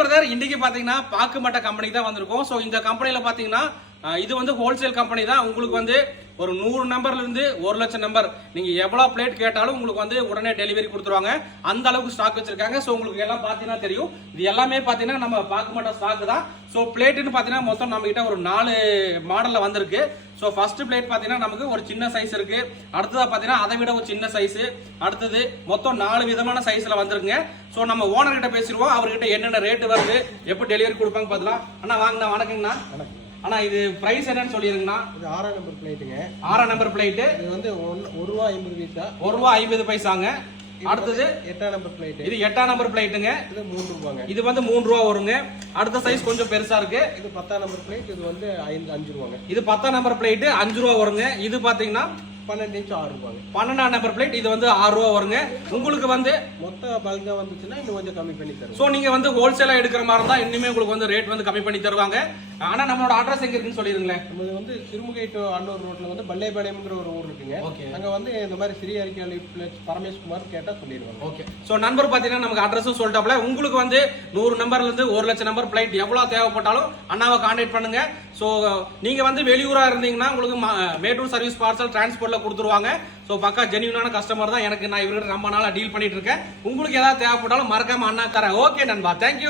Brother, இன்னைக்கு பாத்தீங்கன்னா பாக்குமட்ட company தான் வந்திருக்கோம். சோ இந்த கம்பெனில பாத்தீங்கன்னா இது வந்து ஹோல்சேல் கம்பெனி தான். உங்களுக்கு வந்து ஒரு 100 நம்பர்ல இருந்து 1 லட்சம் நம்பர் நீங்க எவ்வளவு பிளேட் கேட்டாலும் உங்களுக்கு வந்து உடனே டெலிவரி கொடுத்துருவாங்க. அந்த அளவுக்கு ஸ்டாக் வச்சிருக்காங்க. சோ உங்களுக்கு எல்லாம் பாத்தீங்கன்னா தெரியும். இது எல்லாமே பாத்தீங்கன்னா நம்ம பாக்குமட்ட ஸ்டாக் தான். சோ பிளேட்னு பாத்தீங்கன்னா மொத்தம் நம்ம கிட்ட ஒரு 4 மாடல்ல வந்திருக்கு. சோ ஃபர்ஸ்ட் பிளேட் பாத்தீங்கன்னா நமக்கு ஒரு சின்ன சைஸ் இருக்கு. அடுத்ததா பாத்தீங்கன்னா அதை விட ஒரு சின்ன சைஸ், அடுத்தது மொத்தம் 4 விதமான சைஸ்ல வந்திருக்குங்க. சோ நம்ம ஓனர் கிட்ட பேசிடுவோம். அவர்கிட்ட என்னென்ன ரேட் வருது, எப்படி டெலிவரி கொடுப்பாங்க பாத்தலாம். அண்ணா வாங்கண்ணா, வணக்கங்கண்ணா. அண்ணா இது பிரைஸ் என்னன்னு சொல்லிருங்கண்ணா. இது 6ஆம் நம்பர் பிளேட்டுங்க. 6ஆம் நம்பர் பிளேட். இது வந்து ₹1.50 பைசா. ₹1.50 அடுத்தது 8ஆம் நம்பர் பிளேட். இது 8ஆம் நம்பர் பிளேட்டுங்க. இது ₹3. இது வந்து ₹3 வருங்க. அடுத்த சைஸ் கொஞ்சம் பெருசா இருக்கு. இது 10ஆம் நம்பர் பிளேட். இது வந்து ₹5. இது 10ஆம் நம்பர் பிளேட் ₹5 வருங்க. இது பாத்தீங்கன்னா 12 இன்ச் ₹6. 12ஆம் நம்பர் பிளேட். இது வந்து ₹6 வருங்க. உங்களுக்கு வந்து மொத்த பல்கா வந்துச்சுன்னா இன்னும் கொஞ்சம் கம்மி பண்ணி தருவோம். சோ நீங்க வந்து ஹோல்சேலா எடுக்கிற மாதிரி இருந்தா இன்னுமே உங்களுக்கு வந்து ரேட் வந்து கம்மி பண்ணி தருவாங்க. ஆனா நம்மளோட அட்ரஸ் எங்க இருக்குன்னு சொல்லிருங்களேன். நம்ம வந்து சிறுமுகை டு ஆண்டூர் ரோட்ல வந்து பல்லேபாளையம்ங்கிற ஒரு ஊர் இருக்குங்க. அங்க வந்து இந்த மாதிரி சிறிய அறிக்கை பரமேஸ்குமார் கேட்டா சொல்லிடுவாங்க. ஓகே. சோ நம்பர் பாத்தீங்கன்னா நமக்கு அட்ரஸும் சொல்லிட்டாப்ல. உங்களுக்கு வந்து 100 நம்பர்ல இருந்து 1 லட்சம் நம்பர் பிளைட் எவ்வளவு தேவைப்பட்டாலும் அண்ணாவை கான்டாக்ட் பண்ணுங்க. சோ நீங்க வந்து வெளியூரா இருந்தீங்கன்னா உங்களுக்கு மேட்டூர் சர்வீஸ் பார்சல் டிரான்ஸ்போர்ட்ல கொடுத்துருவாங்க. சோ பக்கா ஜென்யூனான கஸ்டமர் தான். நான் இவர்கிட்ட ரொம்ப நாளா டீல் பண்ணிட்டு இருக்கேன். உங்களுக்கு ஏதாவது தேவைப்பட்டாலும் மறக்காம அண்ணா தரேன். ஓகே நண்பா, தேங்க்யூ.